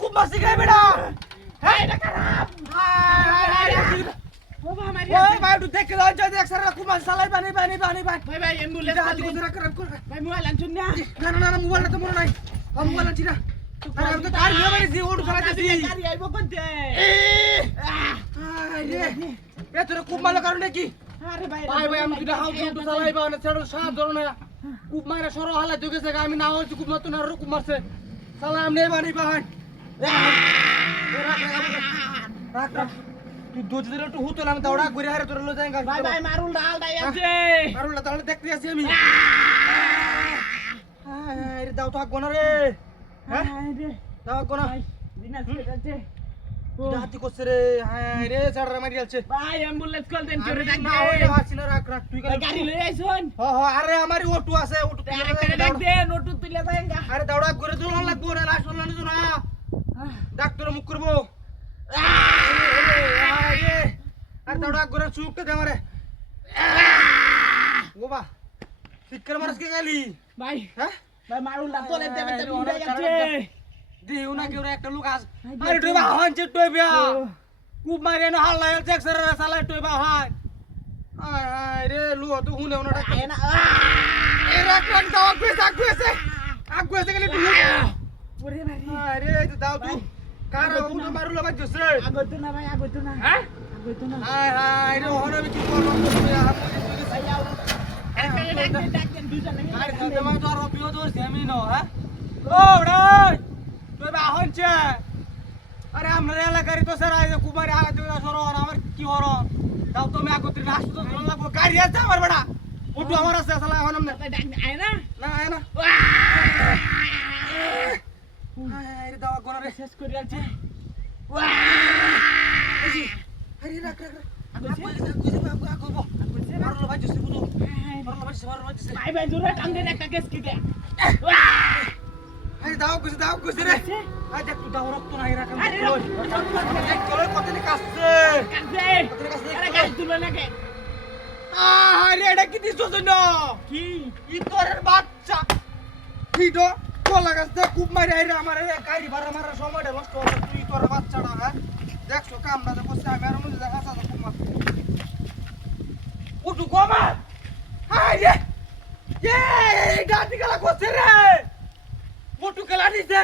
খুব মাসি গায়ে বেড়া ভাই একটু দেখে দাও যদি একসাথে খুব মাছ চালাই বানি ভাই অ্যাম্বুলেন্স ভাই মোবাইল আনছুন না না মোবাইলটা তো মনে নাই মোবাইল আনছি না আরে আমি তো গাড়ি নিয়ে বেরিয়েছি ওটু চালাতেছি গাড়ি আইবো কোনতে এ তোর খুব ভালো কারণ কি আরে ভাই ভাই আমি দুটা হাউস ওটু চালাইবা না ছেড়ো সাত ধরো না খুব মারা সরো হালা দুগে জায়গা আমি না হইছি খুব মত না খুব মারছে চালাই আমি বানি ভাই রাখ তুই দোজ দিলে একটু হুতল আমি দৌড়া ঘুরে হারে তোর লো যাইগা ভাই মারুল ডাল দাই আছে মারুল তাহলে দেখতে আসি আমি আরে দাও তো আগ না রে হ্যাঁ দাও আগ না দিনাস আছে রাতি করছে রে হ্যাঁ রে ছাড়রা মারি আলছে ভাই অ্যাম্বুলেন্স কল দেন করে ডাক না ওই আসছিল রাখ তুই গাড়ি লই আইছন আরে আমারই অটো আছে অটো ডাক দে নোটু তুলে যায়গা আরে দৌড়া ঘুরে তুলন লাগবো না লাশ হল না ডাক্তার মুখ করব আরে দৌড়া ঘুরে চুপটা দে আমারে গোবা শিক্ষার মানুষ কে গেলি ভাই হ্যাঁ ভাই মারুল ডাল তোলে দেবে তে বুড়া যাচ্ছে দিও না কেউ একটা লোক আস আরে টয়বা হনছে টয়বা খুব মারে না হাল লাগে জেক্সর সালাই টয়বা হয় আয় রে লু তো হুনে ওনা ডাক না এ রাখ দাও আগুয়েছে গেলি তুই ওরে ভাই আরে দাও তুই কার উঠে মারুলা বাজছে রে আগতো না ভাই আগতো না হ্যাঁ আগতো না হায় রে হরে কি করলাম ভাই আও ডাক দেন দুজন আমি আরে তোমার তো আর বিও দর সেমি নো হ্যাঁ ও রে তুই বা হনছে আরে আমরা এলাকারই তো স্যার আইছে কুমারী হারা দিও সরো আর আমার কি হরো দাও তুমি আগত্রি রাস্তা তো ধরন লাগবো গাড়ি আছে আমার বড়া ওটু আমার আছে সালা এখন না ভাই ডাক আয় না আয় না আরে দাও কোন রে শেষ করে আছে আরে রাখ মারলো বাজছে বুঝো মারলো বাজছে ভাই ভাই জোরে টান দেন একটা কেস কিটে আরে দাও কুছি রে আজ একটু দাও রক্ত নাই রাখ আরে চলো কত নে কাছে কাছে আরে গাড়ি তুলো না কে আরে এটা কি দিছো জন্য কি ইতরের বাচ্চা ভিডিও কোলা গাছটা খুব মারি আইরে আমার গাড়ি ভাড়া মারার সময়টা নষ্ট হলো তুই ইতরের বাচ্চাটা হ্যাঁ দেখছো কাম না যে বসে আমি আর মধ্যে দেখা আছে খুব মার উঠু গোমা আরে এই গাড়ি গলা করছে রে উঠু গলা দিছে